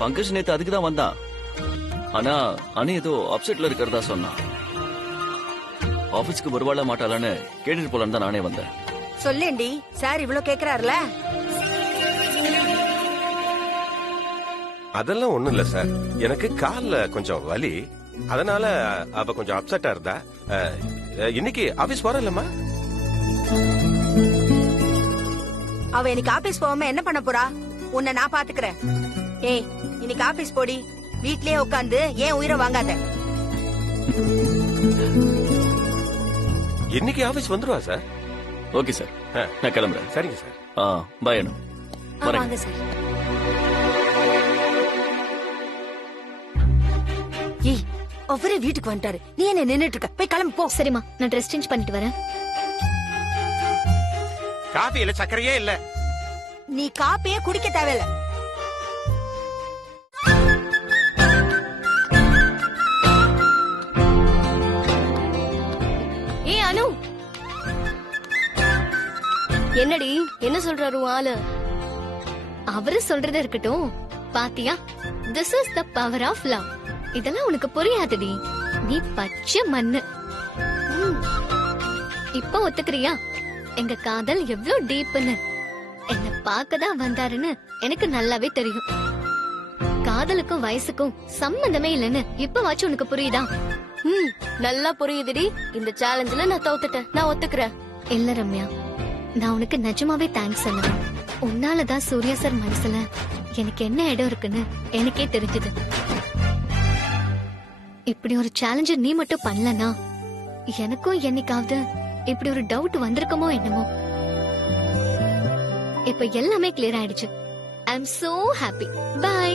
பங்கஜ் நேத்து அதுக்கு தான் வந்தான். ஆனா அனு ஏதோ அப்செட்ல இருக்கிறதா சொன்னான். ஆபீஸ்க்கு வருவாளா மாட்டாளான்னு கேட்டுட்டு போலான்னு தான் நானே வந்தேன். சொல்லேண்டி, சார் இவ்ளோ கேக்குறாருல. அதெல்லாம் ஒண்ணும் இல்ல சார். எனக்கு கால்ல கொஞ்சம் வலி, அதனால அவ கொஞ்சம் அப்செட்டா இருந்தா. இன்னைக்கு ஆபீஸ் வரலமா? அவ இன்னைக்கு ஆபீஸ் போகாம என்ன பண்ண போறா? உன்னை நான் பாத்துக்கிறேன். ஏய், இன்னைக்கு ஆபீஸ் போடி. வீட்லயே உட்காந்து ஏன் உயிரை வாங்காத. இன்னைக்கு ஆபீஸ் வந்துருவா சார். ஓகே சார், நான் கிளம்புறேன். சரிங்க சார். பாய் அனு. வாங்க சார். ஏய், அவரே வீட்டுக்கு வந்துட்டாரு. நீ என்ன நின்னுட்டு இருக்க? போய் கிளம்பு போ. சரிம்மா, நான் ட்ரெஸ் சேஞ்ச் பண்ணிட்டு வரேன். காஃபில சக்கரையே இல்ல. நீ காப்பியே குடிக்க தேவையில்ல. ஏய் அனு, என்னடி என்ன சொல்றாரு ஆளு? அவரு சொல்றது இருக்கட்டும். பாத்தியா, this is the power of love. இதெல்லாம் உனக்கு புரியாதுடி. நீ பச்சை மண்ணு. இப்ப ஒத்துக்கிறியா எங்க காதல் எவ்வளவு டீப்னு? என்ன பார்க்கதான் வந்தாருன்னு எனக்கு நல்லாவே தெரியும். காதலுக்கும் வயசுக்கும் சம்பந்தமே இல்லைன்னு இப்ப வாச்சு உனக்கு புரியுதா? நல்லா புரியுதுடி. இந்த சேலஞ்சில நான் தோத்துட்டேன், நான் ஒத்துக்கிறேன். இல்ல ரம்யா, நான் உனக்கு நிஜமாவே தேங்க்ஸ் சொல்லுவேன். உன்னாலதான் சூர்யா சார் மனசுல எனக்கு என்ன இடம் இருக்குன்னு எனக்கே தெரிஞ்சது. இப்படி ஒரு சேலஞ்ச நீ மட்டும் பண்ணலனா எனக்கும் என்னைக்காவது இப்படி ஒரு டவுட் வந்திருக்குமோ என்னமோ. இப்ப எல்லாமே கிளியர் ஆயிடுச்சு. I am so happy. Bye.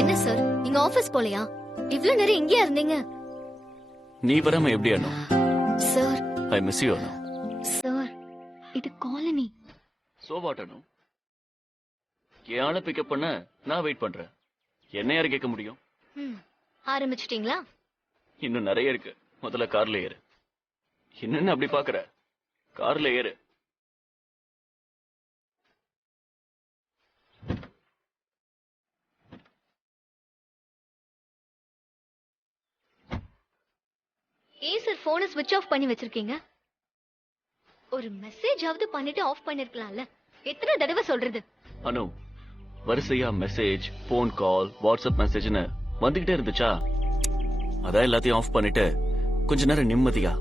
என்ன சார், நீங்க ஆபீஸ் போலையா? இவ்ளோ நேரம் எங்கேயா இருந்தீங்க? நீ வராம எப்படி Anu? Sir, I miss you Anu. Sir, இது காலனி. So what Anu? என் ஆளை பிக்கப் பண்ண நான் வெயிட் பண்றேன். என்ன யாரு கேட்க முடியும்? ஆரம்பிச்சிட்டீங்களா? இன்னும் நிறைய இருக்கு. முதல்ல கார்ல ஏறு. என்னன்னு அப்படி பாக்குற? கார்ல ஏறு. ஏன் சார் போனை ஸ்விட்ச் ஆஃப் பண்ணி வச்சிருக்கீங்க? ஒரு மெசேஜ் ஆவது பண்ணிட்டு ஆஃப் பண்ணிருக்கலாம்ல. எத்தனை தடவை சொல்றது? அனு, வரிசையா மெசேஜ், போன் கால், வாட்ஸ்அப் மெசேஜ்னு வந்துகிட்டே இருந்துச்சா, அதான் எல்லாத்தையும் ஆஃப் பண்ணிட்டு கொஞ்ச நேரம் நிம்மதியா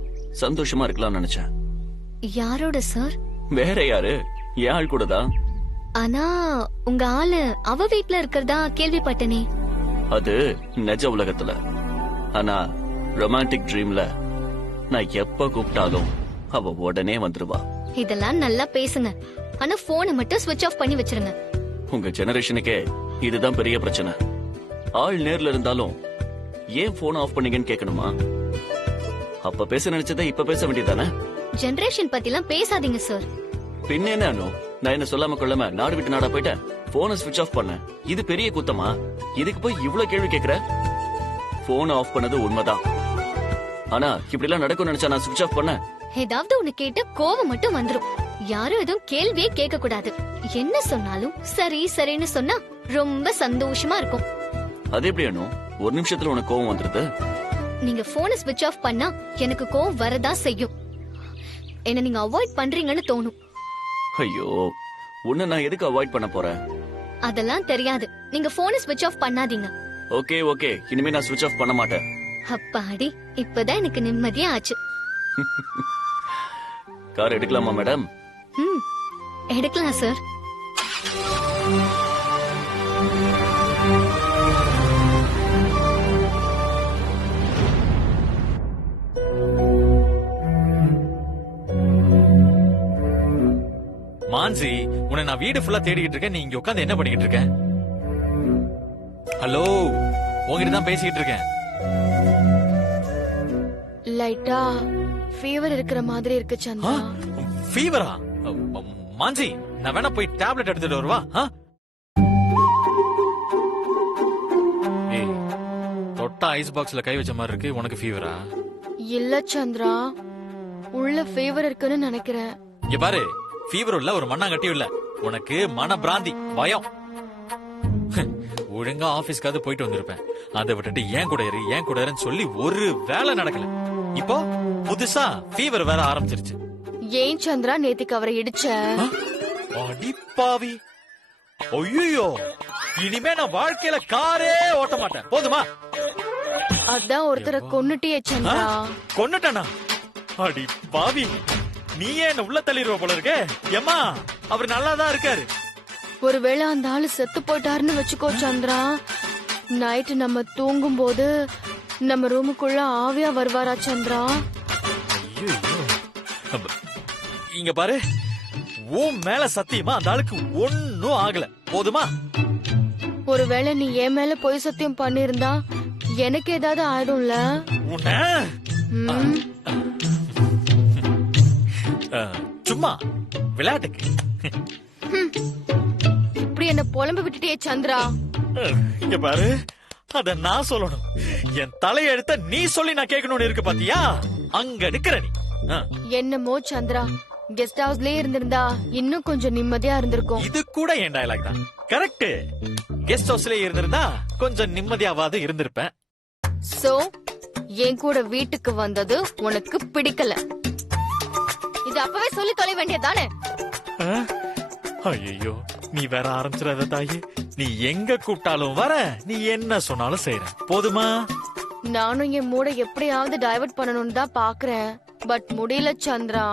சந்தோஷமா இருக்கலாம்னு நினைச்சேன். யாரோட சார்? வேற யாரு, என் ஆள் கூட தான். ஆனா உங்க ஆளு அவ வீட்ல இருக்கிறதா கேள்விப்பட்டனே. அது நிஜ உலகத்துல. ஆனா ரொமான்டிக் ட்ரீம்ல நான் எப்ப கூப்பிட்டாலும் அவ உடனே வந்துருவா. இதெல்லாம் நல்லா பேசுங்க, ஆனா போனை மட்டும் ஸ்விட்ச் ஆஃப் பண்ணி வச்சிருங்க. உங்க ஜெனரேஷனுக்கே இதுதான் பெரிய பிரச்சனை. ஆள் நேர்ல இருந்தாலும் ஏன் போன் ஆஃப் பண்ணீங்கன்னு கேட்கணுமா? அப்ப பேச நினைச்சதை இப்ப பேச வேண்டியதானே? ஜெனரேஷன் பத்திலாம் பேசாதீங்க சார். பின்ன என்ன அனு, நான் என்ன சொல்லாம கொள்ளாம நாடு விட்டு நாடா போயிட்டேன். போனை ஸ்விட்ச் ஆஃப் பண்ண இது பெரிய குத்தமா? இதுக்கு போய் இவ்வளவு கேள்வி கேக்குற? போன் ஆஃப் பண்ணது உண்மைதான். ஆனா இப்படி எல்லாம் நடக்கும் நினைச்சா நான் ஸ்விட்ச் ஆஃப் பண்ண? ஏதாவது உன்னை கேட்டு கோவம் மட்டும் வந்துரும். யாரும் எதுவும் கேள்வியே கேட்க கூடாது. என்ன சொன்னாலும் சரி சரின்னு சொன்னா ரொம்ப சந்தோஷமா இருக்கும். அது எப்படி அனு, ஒரு நிமிஷத்துல உனக்கு கோவம் வந்துருது? நீங்க போனை ஸ்விட்ச் ஆஃப் பண்ணா எனக்கு கோவம் வரதா செய்யும். என்ன நீங்க அவாய்ட் பண்றீங்கன்னு தோணும். ஐயோ, உன்னை நான் எதுக்கு அவாய்ட் பண்ண போறேன்? அதெல்லாம் தெரியாது. நீங்க போனை ஸ்விட்ச் ஆஃப் பண்ணாதீங்க. ஓகே ஓகே, இனிமே நான் ஸ்விட்ச் ஆஃப் பண்ண மாட்டேன். அப்பாடி, இப்பதான் எனக்கு நிம்மதியா ஆச்சு. கார் எடுக்கலாமா மேடம்? எடுக்கலாம் சார். மான்சி, உன்னை நான் வீடு ஃபுல்லா தேடிக்கிட்டு இருக்கேன். நீ இங்க உட்கார்ந்து என்ன பண்ணிக்கிட்டு இருக்க? ஹலோ, உங்ககிட்ட தான் பேசிக்கிட்டு இருக்கேன். லைட்டா ஃபீவர் இருக்கிற மாதிரி இருக்கு சந்திரா. ஃபீவரா? மாஞ்சி, நான் வேணா போய் டேப்லெட் எடுத்துட்டு வருவா? ஏய், தொட்டா ஐஸ் பாக்ஸ்ல கை வச்ச மாதிரி இருக்கு. உனக்கு ஃபீவரா? இல்ல சந்திரா, உள்ள ஃபீவர் இருக்குன்னு நினைக்கிறேன். இங்க பாரு, ஃபீவர் இல்ல, ஒரு மண்ணாங்கட்டியும் இல்ல. உனக்கு மன பிராந்தி, பயம். ஒழுங்கா ஆபீஸ்க்காவது போயிட்டு வந்திருப்பேன். அதை விட்டுட்டு ஏன் கூட இருன்னு சொல்லி ஒரு வேலை நடக்கல. இப்போ புதுசா ஃபீவர் வேற ஆரம்பிச்சிருச்சு. ஏன் சந்திரா நேத்திக்கு அவரை இடிச்ச? அடிப்பாவி. ஐயோ, இனிமே நான் வாழ்க்கையில காரே ஓட்ட மாட்டேன். போதுமா? அதான் ஒருத்தரை கொன்னுட்டியே சந்திரா. கொன்னுட்டனா? அடி பாவி, நீயே என்ன உள்ள தள்ளிடுவ போல இருக்கே. ஏம்மா, அவர் நல்லாதான் இருக்காரு. ஒருவேளை அந்த ஆளு செத்து போயிட்டாருன்னு வச்சுக்கோ சந்திரா, நைட்டு நம்ம தூங்கும் போது நம்ம ரூமுக்குள்ள ஆவியா வருவாரா சந்திரா? ஐயோ, இங்க பாரு, உன் மேல சத்தியமா அந்த ஆளுக்கு ஒன்னும் ஆகல. போதுமா? ஒருவேளை நீ என் மேல பொய் சத்தியம் பண்ணிருந்தா எனக்கு ஏதாவது ஆயிடும்ல? உன்ன ம். சும்மா விளையாட்டுக்கு. இப்படி என்ன புலம்பு விட்டுட்டே சந்திரா. இங்க பாரு, அத நான் சொல்லணும். என் தலையெழுத்த நீ சொல்லி நான் கேட்கணும்னு இருக்கு பாத்தியா? அங்க நிக்கிற நீ. என்னமோ சந்திரா, கெஸ்ட் ஹவுஸ்லயே இருந்திருந்தா இன்னும் கொஞ்சம் நிம்மதியா இருந்திருக்கும். இது கூட என் டயலாக் தான். கரெக்ட். கெஸ்ட் ஹவுஸ்லயே இருந்திருந்தா கொஞ்சம் நிம்மதியாவது இருந்திருப்பேன். சோ என் கூட வீட்டுக்கு வந்தது உனக்கு பிடிக்கல. இது அப்பவே சொல்லி தொலை வேண்டியதானே? ஐயோ, நீ வேற ஆரம்பிச்சிடாத தாயே. நீ எங்க கூப்பிட்டாலும் வர, நீ என்ன சொன்னாலும் செய்யறேன். போதுமா? நானும் என் மூட எப்படியாவது டைவர்ட் பண்ணணும்னு தான் பாக்குறேன். பட் முடியல Chandra.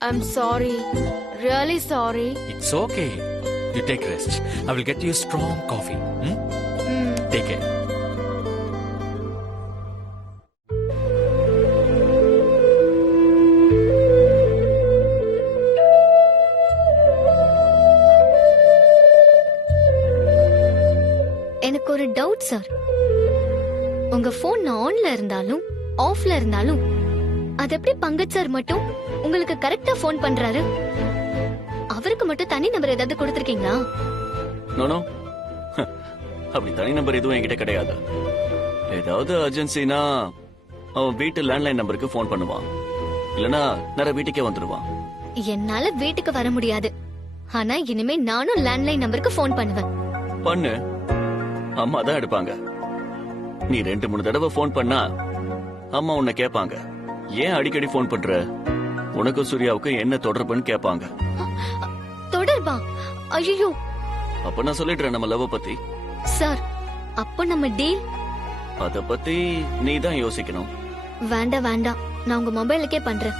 I'm sorry, really sorry. It's okay, you take rest. I will get you strong coffee. Take care. எனக்கு ஒரு டவுட் சார். உங்க போன் ஆன்ல இருந்தாலும் ஆஃப்ல இருந்தாலும் அது எப்படி பங்கஜ் சார் மட்டும் உங்களுக்கு கரெக்டா போன் பண்றாரு? அவருக்கு மட்டும் தனி நம்பர் ஏதாவது கொடுத்திருக்கீங்களா? நோ அப்படி தனி நம்பர் எதுவும் என்கிட்ட கிடையாது. ஏதாவது அர்ஜென்சினா அவன் வீட்டு லேண்ட்லைன் நம்பருக்கு போன் பண்ணுவான். இல்லனா நேரா வீட்டுக்கே வந்துடுவான். என்னால வீட்டுக்கு வர முடியாது. ஆனா இனிமே நானும் லேண்ட்லைன் நம்பருக்கு போன் பண்ணுவேன். பண்ணு, அம்மா தான் எடுப்பாங்க. நீ 2-3 தடவை போன் பண்ணா அம்மா உன்னை கேட்பாங்க, ஏன் அடிக்கடி போன் பண்ற, உனக்கும் சூர்யாவுக்கும் என்ன தொடர்புன்னு கேட்பாங்க. தொடர்பா? ஐயோ. அப்ப நான் சொல்லிடுறேன் நம்ம லவ் பத்தி. சார், அப்போ நம்ம டீல்? அத பத்தி நீ தான் யோசிக்கணும். வேண்டாம் வேண்டாம், நான் உங்க மொபைலுக்கே பண்றேன்.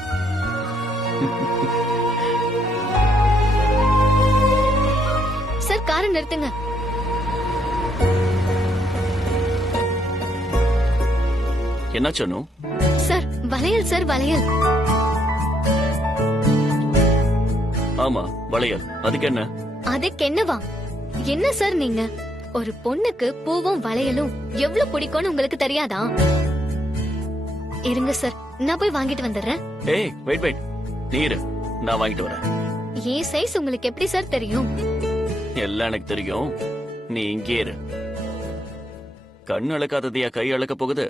சார், காரை நிறுத்துங்க. என்ன சொன்னு? சார், வளையல் சார், வளையல். ஆமா, வளையல். அதுக்கு என்ன? அதுக்கு என்னவா? என்ன சார் நீங்க? ஒரு பொண்ணுக்கு பூவும் வளையலும் எவ்வளவு பிடிக்கும்னு உங்களுக்கு தெரியாதா? இருங்க சார், நான் போய் வாங்கிட்டு வந்துடுறேன். ஏய், வெயிட். நீ இரு, நான் வாங்கிட்டு வரேன். ஏன் சைஸ் உங்களுக்கு எப்படி சார் தெரியும்? எல்லாம் எனக்கு தெரியும். நீ இங்கே இரு. கண் அளக்காததையா கை அளக்க போகுது?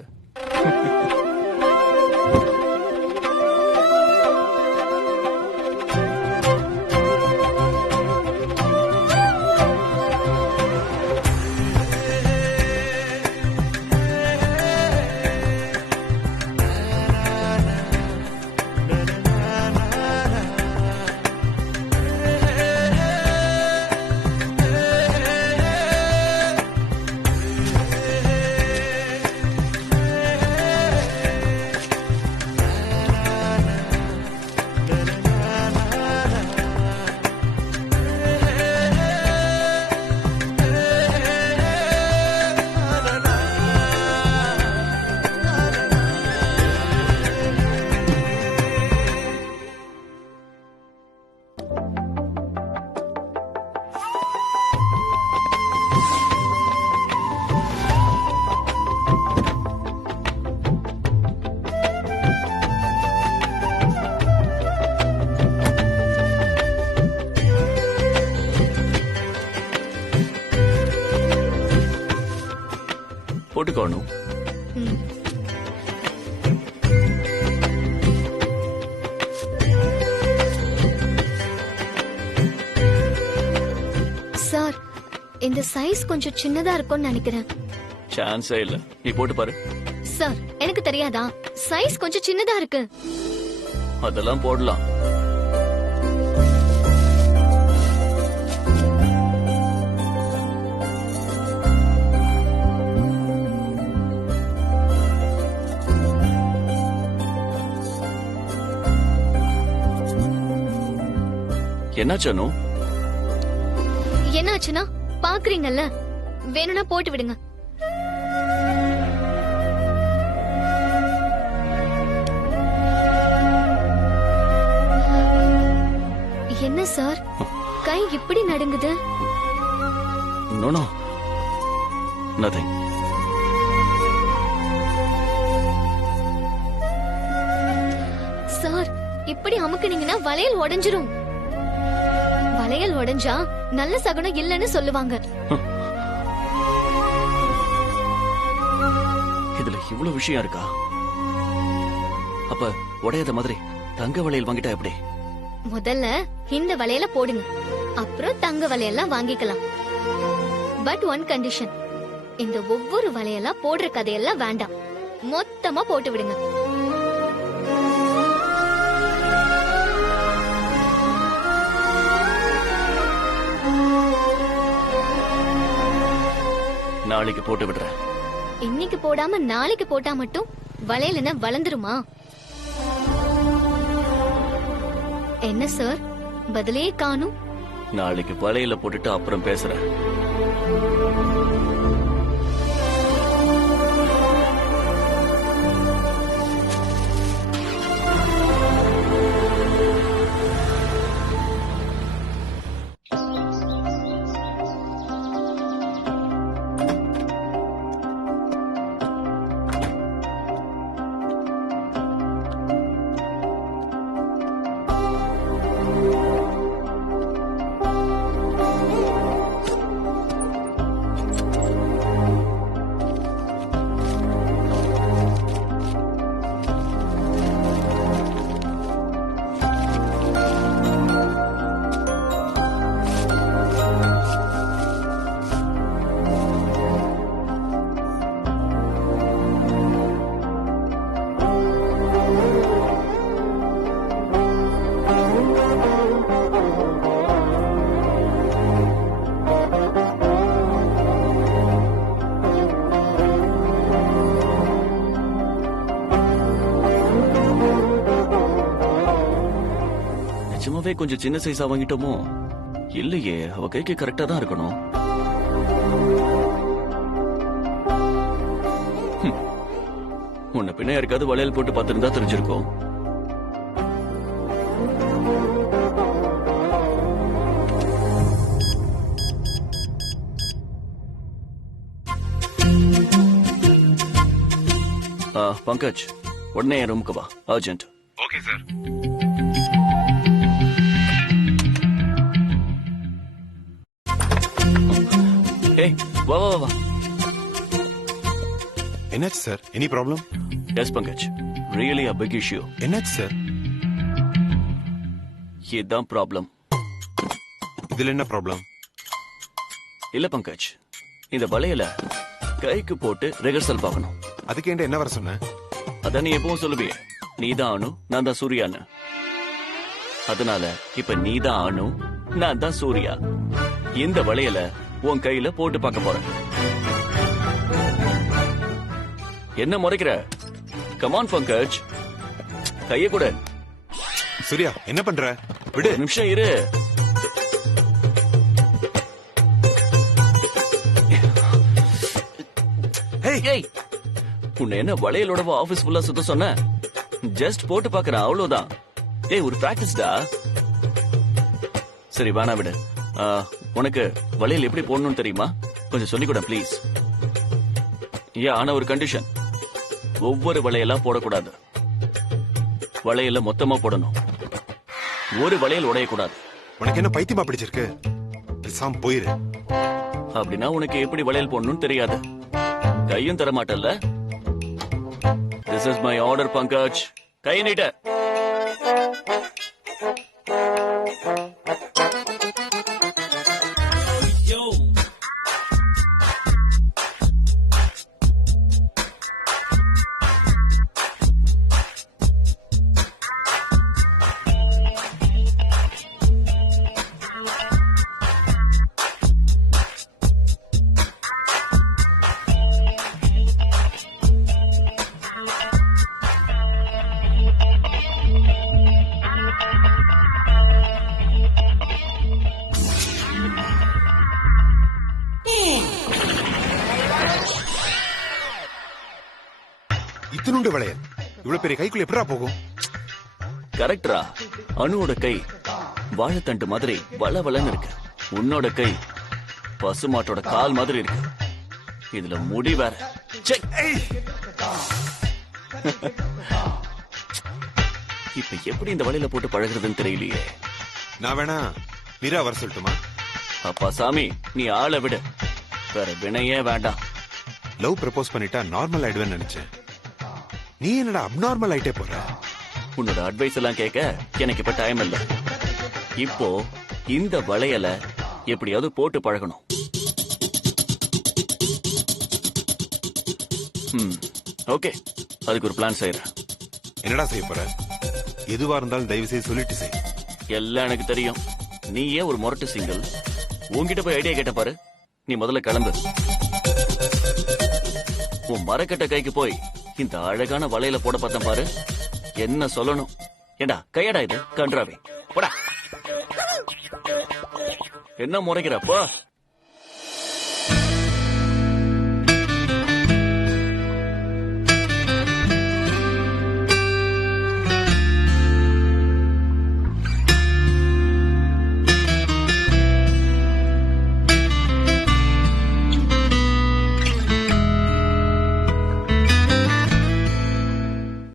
போட்டுக்கோணும். ம். சார், இந்த சைஸ் கொஞ்சம் சின்னதா இருக்கும்னு நினைக்கிறேன். சான்ஸே இல்ல. நீ போட்டு பாரு. சார், எனக்கு தெரியாதா? சைஸ் கொஞ்சம் சின்னதா இருக்கு. அதெல்லாம் போடலாம். என்னாச்சு? என்னாச்சுன்னா பாக்குறீங்கல்ல, வேணும்னா போட்டு விடுங்க. என்ன சார், கை இப்படி நடுங்குது? No no, nothing. சார், இப்படி அமுக்குனீங்கன்னா வளையல் உடைஞ்சிரும். வளையல் உடைஞ்சா நல்ல சகுனம் இல்லைன்னு சொல்லுவாங்க. இதுல இவ்வளவு விஷயம் இருக்கா? அப்ப உடையாத மாதிரி தங்க வளையல் வாங்கிட்டா எப்படி? முதல்ல இந்த வளையல போடுங்க, அப்புறம் தங்க வளையல்லாம் வாங்கிக்கலாம். பட் ஒன் கண்டிஷன், இந்த ஒவ்வொரு வளையலா போடுற கதையெல்லாம் வேண்டாம், மொத்தமா போட்டு விடுங்க. நாளைக்கு போட்டு விடுறேன். இன்னைக்கு போடாம நாளைக்கு போட்டா மட்டும் வளையல் என்ன வளர்ந்துருமா? என்ன சார், பதிலே காணும்? நாளைக்கு வளையல போட்டுட்டு அப்புறம் பேசுறேன். நிஜமாவே கொஞ்சம் சின்ன சைஸா வாங்கிட்டோமோ? இல்லையே, அவ கைக்கு கரெக்டா தான் இருக்கணும். முன்ன பின்ன யாருக்காவது வளையல் போட்டு பார்த்திருந்தா தெரிஞ்சிருக்கும். பங்கஜ், உடனே என் ரூமுக்கு வா, அர்ஜென்ட். Okay sir. ஏய், வா வா வா. என்னாச்சு sir? Any problem? Yes Pankaj, really a big issue. என்னாச்சு சார்? இதுதான் ப்ராப்ளம். இதுல என்ன ப்ராப்ளம்? இல்ல பங்கஜ், இந்த வளையல கைக்கு போட்டு ரிஹர்சல் பார்க்கணும். அதுக்கு ஏன்டா என்ன வர சொன்ன? அதான் நீ எப்பவும் சொல்லுவியே, நீதான் அனு, நான் தான் சூர்யான்னு. அதனால இப்ப நீதான் அனு, நான் தான் சூர்யா. இந்த வளையல உன் கையில போட்டு பார்க்க போறேன். என்ன முறைக்கிற? கமான் பங்கஜ், கைய கூட. சூர்யா, என்ன பண்ற? விடு. ஒரு நிமிஷம் இரு. ஏய், உன்னை என்ன வளையலோட ஆபீஸ் ஃபுல்லா சுத்த சொன்ன? ஜஸ்ட் போட்டு பாக்குறேன், அவ்வளவுதான். ஏய், ஒரு பிராக்டிஸ்டா. சரி, வேணா விடு. உனக்கு வளையல் எப்படி போடணும்னு தெரியுமா? கொஞ்சம் சொல்லிக் கொடு ப்ளீஸ். ஆனா ஒரு கண்டிஷன், ஒவ்வொரு வளையலா போடக்கூடாது. வளையல மொத்தமா போடணும். ஒரு வளையல் உடையக்கூடாது. உனக்கு என்ன பைத்தியமா பிடிச்சிருக்கு? பேசாம போயிரு. அப்படின்னா உனக்கு எப்படி வளையல் போடணும்னு தெரியாது. கையும் தர மாட்டல்ல? This is my order Pankaj. கை நீட்ட. இத்தனுண்டு வளையல் இவ்வளவு பெரிய கைக்குள்ள எப்படா போகும்? கரெக்டரா? அனுவோட கை வாழைத்தண்டு மாதிரி வளவளன்னு இருக்கு. உன்னோட கை பசுமாட்டோட கால் மாதிரி இருக்கு. இதுல முடி வேற. ச்சே. இப்ப எப்படி இந்த வலையில போட்டு பழகுறதுன்னு தெரியலையே. நான் வேணா மீரா வர சொல்லட்டுமா? அப்பா சாமி, நீ ஆளை விடு. வேற வினையே வேண்டாம். லவ் ப்ரப்போஸ் பண்ணிட்டா நார்மல் ஆயிடுவேன்னு நினைச்சேன். நீ என்னடா அப்நார்மல் ஆயிட்டே போற? உன்னோட அட்வைஸ் எல்லாம் கேட்க எனக்கு இப்ப டைம் இல்ல. இப்போ இந்த வளையல எப்படியாவது போட்டு பழகணும். ஓகே, அதுக்கு ஒரு பிளான் செய்யறேன். என்னடா செய்ய போற? எதுவா இருந்தாலும் தயவு செய்து சொல்லிட்டு செய். எல்லாம் எனக்கு தெரியும். நீ ஏன் ஒரு முரட்டு சிங்கிள்? உன்கிட்ட போய் ஐடியா கேட்ட பாரு. நீ முதல்ல கிளம்பு. உன் மரக்கட்ட கைக்கு போய் இந்த அழகான வலையில போட பார்த்தேன் பாரு. என்ன சொல்லணும்? ஏண்டா கையடா இது கன்றாவே. போடா. என்ன முறைக்கிறப்போ